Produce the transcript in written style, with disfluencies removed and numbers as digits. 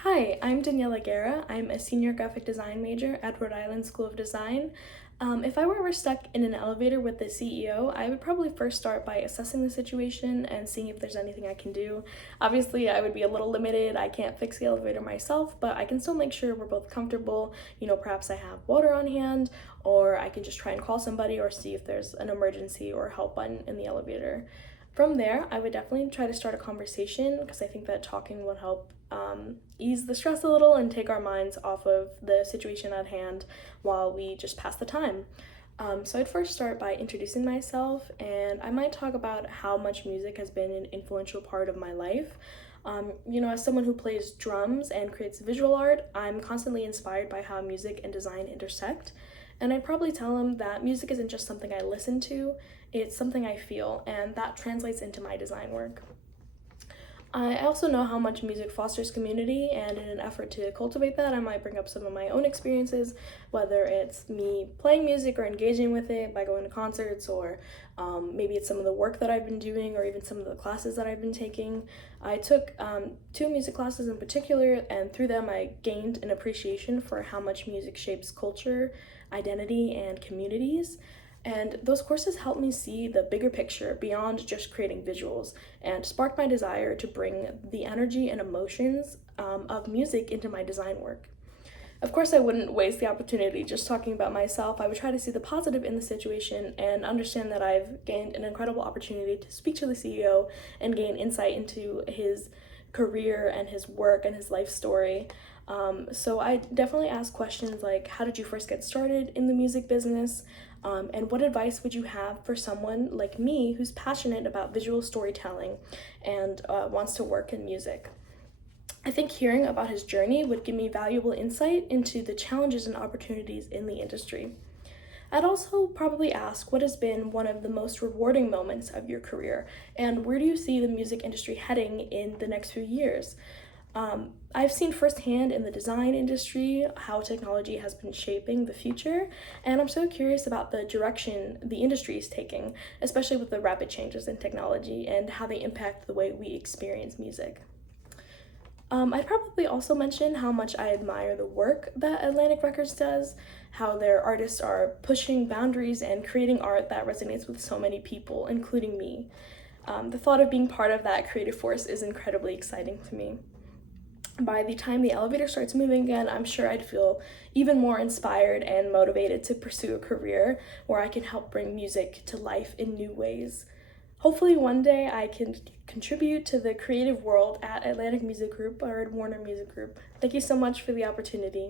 Hi, I'm Daniela Guerra. I'm a senior graphic design major at Rhode Island School of Design. If I were ever stuck in an elevator with the CEO, I would probably first start by assessing the situation and seeing if there's anything I can do. Obviously, I would be a little limited. I can't fix the elevator myself, but I can still make sure we're both comfortable. Perhaps I have water on hand, or I can just try and call somebody or see if there's an emergency or help button in the elevator. From there, I would definitely try to start a conversation because I think that talking would help ease the stress a little and take our minds off of the situation at hand while we just pass the time. So I'd first start by introducing myself, and I might talk about how much music has been an influential part of my life. As someone who plays drums and creates visual art, I'm constantly inspired by how music and design intersect. And I'd probably tell him that music isn't just something I listen to, it's something I feel, and that translates into my design work. I also know how much music fosters community, and in an effort to cultivate that, I might bring up some of my own experiences, whether it's me playing music or engaging with it by going to concerts, or maybe it's some of the work that I've been doing, or even some of the classes that I've been taking. I took two music classes in particular, and through them, I gained an appreciation for how much music shapes culture, identity, and communities. And those courses helped me see the bigger picture beyond just creating visuals and sparked my desire to bring the energy and emotions of music into my design work. Of course, I wouldn't waste the opportunity just talking about myself. I would try to see the positive in the situation and understand that I've gained an incredible opportunity to speak to the CEO and gain insight into his career and his work and his life story. So I definitely ask questions like, how did you first get started in the music business? And what advice would you have for someone like me who's passionate about visual storytelling and wants to work in music? I think hearing about his journey would give me valuable insight into the challenges and opportunities in the industry. I'd also probably ask what has been one of the most rewarding moments of your career, and where do you see the music industry heading in the next few years? I've seen firsthand in the design industry how technology has been shaping the future, and I'm so curious about the direction the industry is taking, especially with the rapid changes in technology and how they impact the way we experience music. I'd probably also mention how much I admire the work that Atlantic Records does, how their artists are pushing boundaries and creating art that resonates with so many people, including me. The thought of being part of that creative force is incredibly exciting to me. By the time the elevator starts moving again, I'm sure I'd feel even more inspired and motivated to pursue a career where I can help bring music to life in new ways. Hopefully one day I can contribute to the creative world at Atlantic Music Group or at Warner Music Group. Thank you so much for the opportunity.